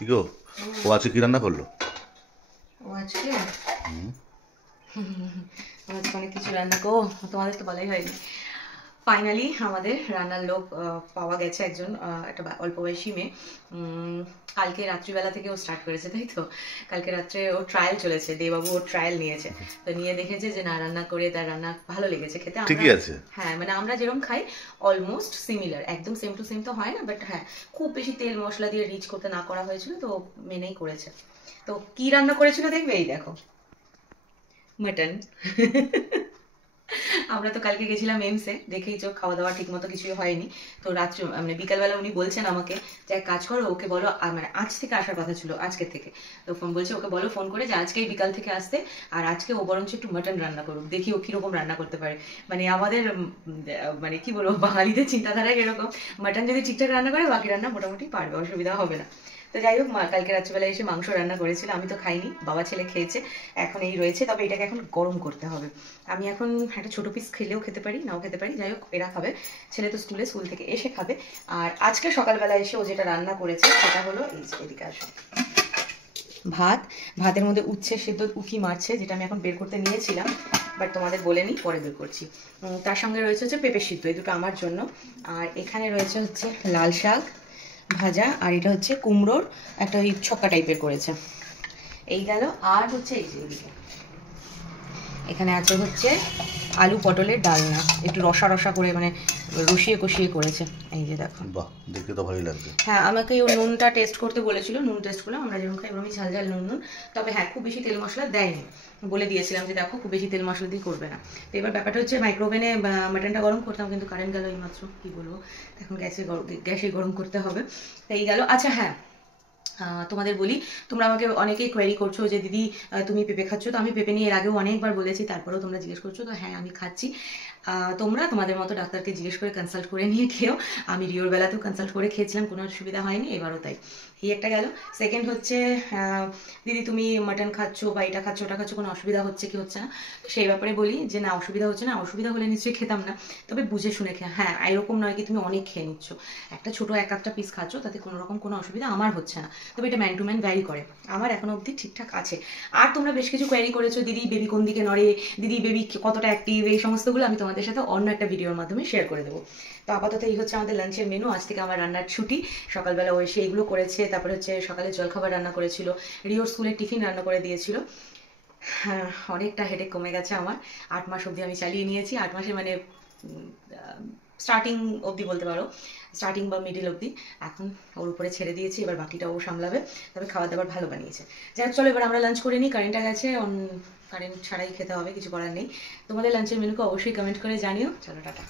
কি গো, ও আজকে কি রান্না করলো? ও আজকে ও আজকে অনেক কিছু রান্না তোমাদের তো বলাই হয়নি। ফাইনালি আমাদের রান্নার লোক পাওয়া গেছে একজন, একটা অল্প বয়সী মেয়ে। কালকে রাত্রিবেলা থেকে ও স্টার্ট করেছে, তাই তো? কালকে রাত্রে ও ট্রায়াল চলেছে, দেবাবু ও ট্রায়াল নিয়েছে। তো নিয়ে দেখেছে যে না, রান্না করে তার রান্না ভালো লেগেছে খেতে। ঠিকই আছে। হ্যাঁ, মানে আমরা যেরকম খাই অলমোস্ট সিমিলার, একদম সেম টু সেম তো হয় না, বাট হ্যাঁ খুব বেশি তেল মশলা দিয়ে রিচ করতে না করা হয়েছিল, তো মেনেই করেছে। তো কি রান্না করেছিল দেখবে, এই দেখো, মাটন। আমরা তো কালকে গেছিলাম এমসে, দেখেই চোখ, খাওয়া দাওয়া ঠিক মতো কিছুই হয়নি। তো রাত্রে মানে বিকালবেলা উনি বলছেন আমাকে যে এক কাজ করো, ওকে বলো, মানে আজ থেকে আসার কথা ছিল, আজকে থেকে। তো ফোন বলছে, ওকে বলো ফোন করে যে আজকেই বিকাল থেকে আসতে, আর আজকে ও বরঞ্চ একটু মাটন রান্না করুক, দেখি ও কিরকম রান্না করতে পারে। মানে আমাদের মানে কি বলবো, বাঙালিদের চিন্তাধারায় এরকম, মাটন যদি ঠিকঠাক রান্না করে বাকি রান্না মোটামুটি পারবে, অসুবিধা হবে না। তো যাই হোক, মা কালকে রাত্রিবেলা এসে মাংস রান্না করেছিল, আমি তো খাইনি, বাবা ছেলে খেয়েছে। এখন এই রয়েছে, তবে এটাকে এখন গরম করতে হবে। আমি এখন একটা ছোট পিস খেলেও খেতে পারি, নাও খেতে পারি, যাই হোক এরা খাবে। ছেলে তো স্কুল থেকে এসে খাবে। আর আজকে সকালবেলা এসে ও যেটা রান্না করেছে সেটা হলো এই যে, এদিকে আসো, ভাতের মধ্যে উচ্ছে সেদ্ধ উকি মারছে, যেটা আমি এখন বের করতে নিয়েছিলাম, বাট তোমাদের বলেনি, পরে বের করছি। তার সঙ্গে রয়েছে হচ্ছে পেঁপে সিদ্ধ, এই দুটো আমার জন্য। আর এখানে রয়েছে হচ্ছে লাল শাক ভাজা, আর এটা হচ্ছে কুমড়োর একটা ওই ছক্কা টাইপের করেছে। এই গেল। আর হচ্ছে এই যে এদিকে এখানে আছে হচ্ছে আলু পটলের ডালনা, একটু রসা রসা করে, মানে রসিয়ে কষিয়ে করেছে। এই যে দেখো, বাহ, দেখতে তো ভালোই লাগছে। হ্যাঁ, আমাকে ও নুনটা টেস্ট করতে বলেছিল, নুন টেস্ট করলাম, আমরা যেরকম খাই এরকমই ঝাল ঝাল নুন নুন। তবে হ্যাঁ, খুব বেশি তেল মশলা দেয়নি, বলে দিয়েছিলাম যে দেখো খুব বেশি তেল মশলা দিয়ে করবে না। তো এবার ব্যাপারটা হচ্ছে, মাইক্রোওভেনে মাটনটা গরম করতাম, কিন্তু কারেন্ট গেল এইমাত্র, কি বলবো, এখন গ্যাসে গরম করতে হবে। তো এই গেল। আচ্ছা হ্যাঁ, তোমাদের বলি, তোমরা আমাকে অনেকেই কোয়েরি করছো যে দিদি তুমি পেঁপে খাচ্ছ। তো আমি পেঁপে নিয়ে এর আগেও অনেকবার বলেছি, তারপরেও তোমরা জিজ্ঞেস করছো। তো হ্যাঁ, আমি খাচ্ছি। তোমরা তোমাদের মতো ডাক্তারকে জিজ্ঞেস করে কনসাল্ট করে নিয়ে খেও। আমি রিওর বেলাতেও কনসাল্ট করে খেয়েছিলাম, কোনো অসুবিধা হয়নি, এবারও তাই। এই একটা গেল। সেকেন্ড হচ্ছে, দিদি তুমি মাটন খাচ্ছো বা এটা খাচ্ছো ওটা খাচ্ছো, কোনো অসুবিধা হচ্ছে কি হচ্ছে না? তো সেই ব্যাপারে বলি যে না, অসুবিধা হচ্ছে না, অসুবিধা হলে নিশ্চয়ই খেতাম না, তবে বুঝে শুনে খেয়ে। হ্যাঁ, এরকম নয় কি তুমি অনেক খেয়ে নিচ্ছ, একটা ছোট এক আধটা পিস খাচ্ছ, তাতে কোনো রকম কোনো অসুবিধা আমার হচ্ছে না। তবে এটা ম্যান টু ম্যান ভ্যারি করে, আমার এখনো অবধি ঠিকঠাক আছে। আর তোমরা বেশ কিছু কোয়েরি করেছো, দিদি বেবি কোন দিকে নড়ে, দিদি বেবি কতটা অ্যাক্টিভ, এই সমস্তগুলো আমি তোমাদের সাথে অন্য একটা ভিডিওর মাধ্যমে শেয়ার করে দেবো। তো আপাতত এই হচ্ছে আমাদের লাঞ্চের মেনু। আজ থেকে আমার রান্নার ছুটি। সকালবেলা ও এসে এইগুলো করেছে, তারপরে হচ্ছে সকালে জলখাবার রান্না করেছিল, রিওর স্কুলের টিফিন রান্না করে দিয়েছিল। হ্যাঁ, অনেকটা হেডেক কমে গেছে আমার। 8 মাস অবধি আমি চালিয়ে নিয়েছি, 8 মাসে মানে স্টার্টিং অবধি বলতে পারো, স্টার্টিং বা মিডিল অবধি। এখন ওর উপরে ছেড়ে দিয়েছি, এবার বাকিটা ও সামলাবে। তবে খাবার দাবার ভালো বানিয়েছে। যাই হোক, চলো এবার আমরা লাঞ্চ করে নিই, কারেন্টটা গেছে, কারেন্ট ছাড়াই খেতে হবে, কিছু করার নেই। তোমাদের লাঞ্চের মেনুকে অবশ্যই কমেন্ট করে জানিও। চলো টাটা।